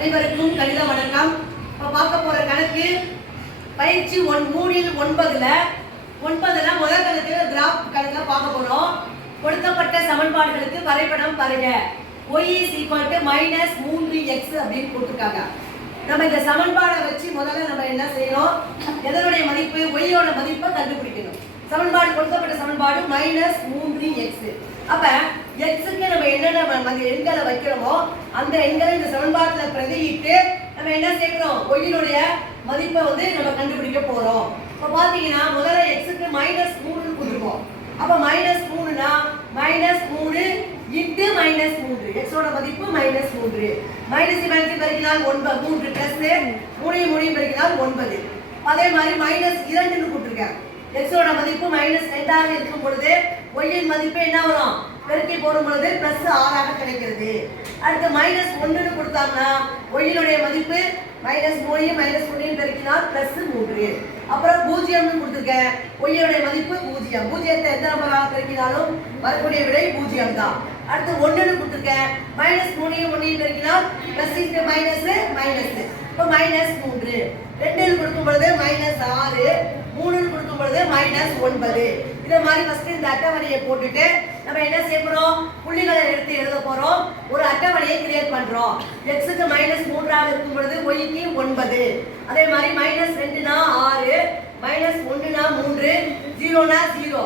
அனைவருக்கும் கணித வணக்கம். இப்போ பார்க்க போற கணக்கு பயிற்சி 3 9ல முதல் கணக்கு கிராஃப் கணக்கை பார்க்க போறோம். கொடுக்கப்பட்ட சமன்பாடுகளுக்கு வரைபடம் பாருங்க. y -3x அப்படின்னு கொடுத்துருக்காங்க. நம்ம இந்த சமன்பாடை வச்சு முதல்ல நம்ம என்ன செய்யணும், எதனுடைய மதிப்பு y ஓட மதிப்பை கண்டுபிடிக்கணும். சமன்பாடு கொடுக்கப்பட்ட சமன்பாடு -3x. அப்ப x க்கு நம்ம என்னென்ன எண்களை வைக்கிறோமோ அந்த எண்களை இந்த சமன்பாட்டுல பிரதியிட்டு நம்ம என்ன செய்யறோம், y னுடைய மதிப்பை வந்து நம்ம கண்டுபிடிக்க போறோம். இப்ப பாத்தீங்கன்னா முதல்ல x க்கு -3 கொடுத்துருக்கோம். அப்ப -3னா -3 இன்டு -3 x ஓட மதிப்பு -3 மைனஸ் பெருக்கினால் 9 3 பிளஸ் 3 பெருக்கினால் 9. அதே மாதிரி -2 னு கொடுத்திருக்கேன். x ஓட மதிப்பு -2 ஆக இருக்கும் பொழுது y இன் மதிப்பு என்ன வரும், பெருக்கி போடும் பொழுது +6 ஆக கிடைக்கிறது. அடுத்து -1 னு கொடுத்தாங்கன்னா y னுடைய மதிப்பு -3 பெருக்கினால் +3. அப்புறம் 0 னு கொடுத்திருக்கேன். y னுடைய மதிப்பு 0. 0த்தை எந்த நம்பராக பெருக்கினாலும் வரக்கூடிய விடை 0 தான். அடுத்து 1 னு கொடுத்திருக்கேன். -3 பெருக்கினால் +, இப்போ -3. 2 னு கொடுக்கும் பொழுது -6, 3 னு கொடுக்கும் பொழுது -9. இத மாதிரி ஃபர்ஸ்ட் இந்த அட்டவணையை போட்டுட்டு நம்ம என்ன செய்ய போறோம், புள்ளிகளை எடுத்து எழுத போறோம். ஒரு அட்டவணையை கிரியேட் பண்றோம். x க்கு -3 ஆக இருக்கும் பொழுது y க்கு 9. அதே மாதிரி -2 னா 6, -1 னா 3, 0 னா 0,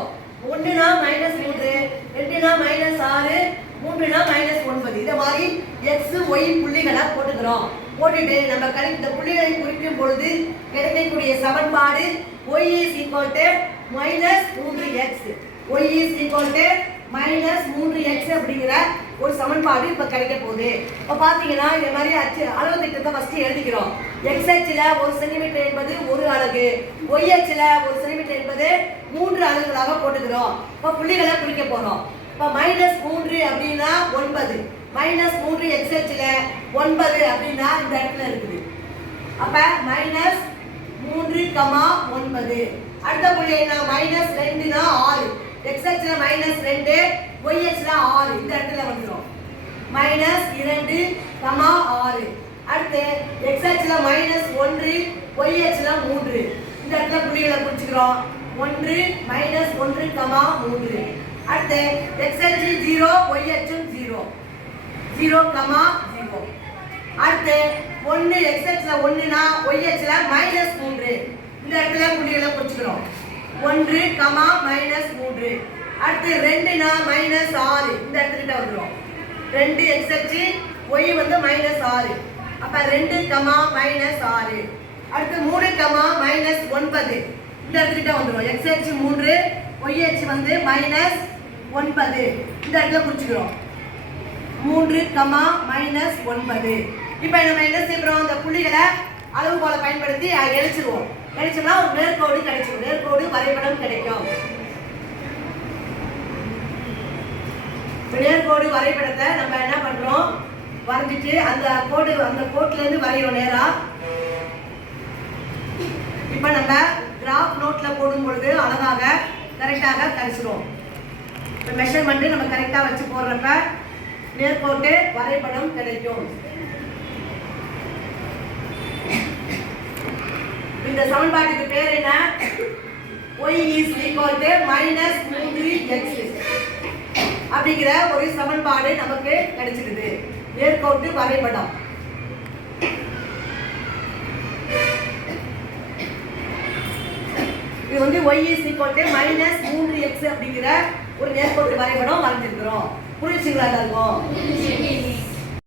1 னா -3, 2 னா -6, 3 னா -9. இத மாதிரி x y புள்ளிகளை போட்டுக்கிறோம். போட்டுட்டு நம்ம இந்த புள்ளிகளை குறிக்கும் பொழுது கிடைக்கக்கூடிய சமன்பாடு y -3x. y -3x அப்படிங்கிற ஒரு சமன்பாடு இப்ப கிடைக்க போகுது. இப்ப பாத்தீங்கன்னா இந்த மாதிரி அளவு திட்டத்தை ஃபர்ஸ்ட் எழுதிக்கிறோம். x அச்சுல 1 சென்டிமீட்டர் என்பது 1 அலகு, y அச்சுல 1 சென்டிமீட்டர் என்பது 3 அலகுகளாக போட்டுக்கிறோம். இப்ப புள்ளிகளை குறிக்க போறோம். இப்ப -3 அப்படின்னா 9, -3 x அச்சுல 9 அப்படின்னா இந்த இடத்துல இருக்குது. அப்ப -3, 9. அடுத்த புள்ளி என்ன, -2 னா 6, x அச்சுல -2, y அச்சுல 6 இந்த இடத்துல வந்துரும். -2, 6. அடுத்து x அச்சுல -1, y அச்சுல 3 இந்த இடத்துல புள்ளிகளை குறிச்சுக்கிறோம். 1 -1, 3. அடுத்து x அச்சு 0, y அச்சு 0, 0, 0. அடுத்து 1 x அச்சுல 1 னா y அச்சுல -3 இந்த இடத்துல புள்ளிகளை குறிச்சுக்கிறோம். 1, -3. அடுத்து 2 னா -6 இந்த இடத்துல வந்துரும். 2 x அச்சு, y வந்து -6. அப்ப 2, -6. அடுத்து 3, -9 இந்த இடத்துல வந்துரும். x அச்சு 3, y அச்சு வந்து -9 இந்த இடத்துல குறிச்சுக்கிறோம். 3, -9. இப்போ நம்ம என்ன செய்றோம், இந்த புள்ளிகளை அளவுகோலை பயன்படுத்தி எழுதிடுவோம். எழுதிச்சோம்னா ஒரு நேர்கோடு கிடைக்கும். நேர்கோடு வரைபடம் கிடைக்கும். நேர்கோடு வரைபடத்தை நம்ம என்ன பண்றோம், வரைஞ்சிட்டு அந்த கோட்ல இருந்து வரைகிறோம் நேரா. இப்போ நம்ம கிராஃப் நோட்ல போடும் பொழுது அழகாக கரெக்டாக கழிச்சிடுவோம். இப்போ மெஷர்மெண்ட் நம்ம கரெக்டா வச்சு போடுறப்ப நேர்கோட்டு வரைபடம் கிடைக்கும். இந்த சமன்பாட்டுக்கு பேர் என்ன, y -3x அப்படிங்கிற ஒரு சமன்பாடு நமக்கு கிடைச்சிருது. நேர்கோட்டு வரைபடம். இது வந்து y -3x அப்படிங்கிற ஒரு நேர்கோட்டு வரைபடம் வரைஞ்சிருக்கிறோம். புரிஞ்சுங்களா எல்லாருக்கும்?